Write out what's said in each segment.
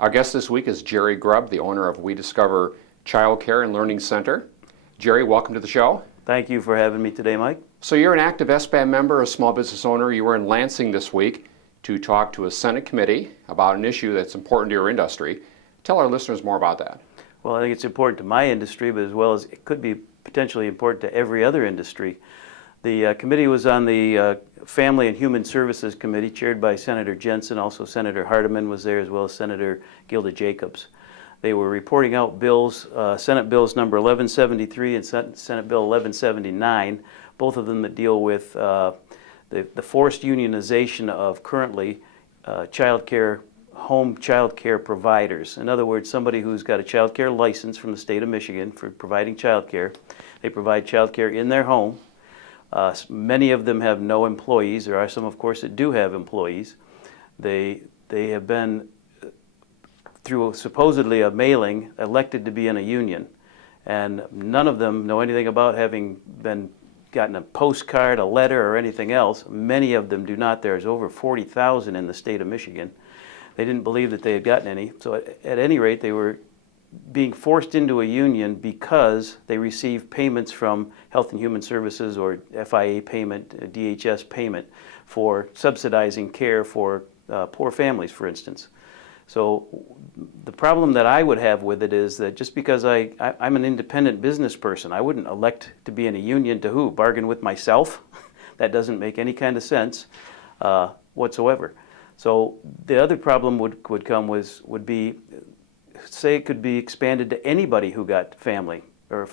Our guest this week is Jerry Grubb, the owner of We Discover Childcare and Learning Center. Jerry, welcome to the show. Thank you for having me today, Mike. So you're an active SBAM member, a small business owner. You were in Lansing this week to talk to a Senate committee about an issue that's important to your industry. Tell our listeners more about that. Well, I think it's important to my industry, but as well as it could be potentially important to every other industry. The committee was on the Family and Human Services Committee, chaired by Senator Jensen. Also, Senator Hardiman was there, as well as Senator Gilda Jacobs. They were reporting out bills, Senate bills number 1173 and Senate bill 1179, both of them that deal with the forced unionization of currently home child care providers. In other words, somebody who's got a child care license from the state of Michigan for providing child care. They provide child care in their home. Many of them have no employees. There are some, of course, that do have employees. They have been, through supposedly a mailing, elected to be in a union. And none of them know anything about having gotten a postcard, a letter, or anything else. Many of them do not. There's over 40,000 in the state of Michigan. They didn't believe that they had gotten any. So at any rate, they were being forced into a union because they received payments from Health and Human Services, or FIA payment, DHS payment, for subsidizing care for poor families, for instance. So the problem that I would have with it is that just because I'm an independent business person, I wouldn't elect to be in a union to who? Bargain with myself? That doesn't make any kind of sense whatsoever. So the other problem would be, say it could be expanded to anybody who got family or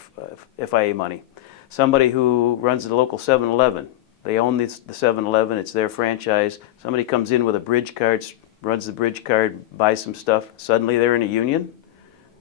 FIA money. Somebody who runs the local 7-Eleven. They own the 7-Eleven, it's their franchise. Somebody comes in with a bridge card, runs the bridge card, buys some stuff, suddenly they're in a union?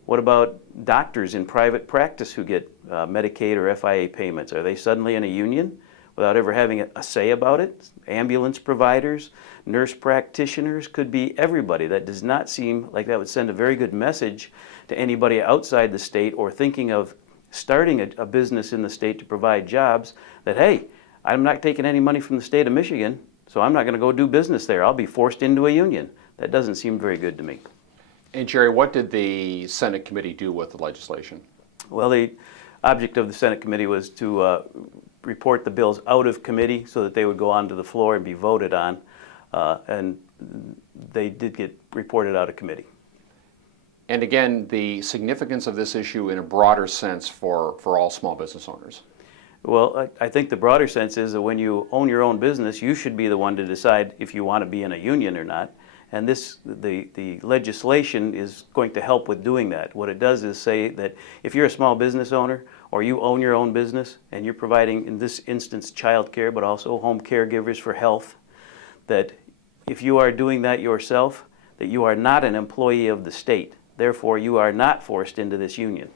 What about doctors in private practice who get Medicaid or FIA payments? Are they suddenly in a union without ever having a say about it? Ambulance providers, nurse practitioners, could be everybody. That does not seem like that would send a very good message to anybody outside the state or thinking of starting a business in the state to provide jobs, that, hey, I'm not taking any money from the state of Michigan, so I'm not going to go do business there. I'll be forced into a union. That doesn't seem very good to me. And Jerry, what did the Senate committee do with the legislation? Well, the object of the Senate committee was to report the bills out of committee so that they would go onto the floor and be voted on, and they did get reported out of committee. And again, the significance of this issue in a broader sense for all small business owners. Well, I think the broader sense is that when you own your own business, you should be the one to decide if you want to be in a union or not. And the legislation is going to help with doing that. What it does is say that if you're a small business owner or you own your own business and you're providing, in this instance, child care, but also home caregivers for health, that if you are doing that yourself, that you are not an employee of the state. Therefore, you are not forced into this union.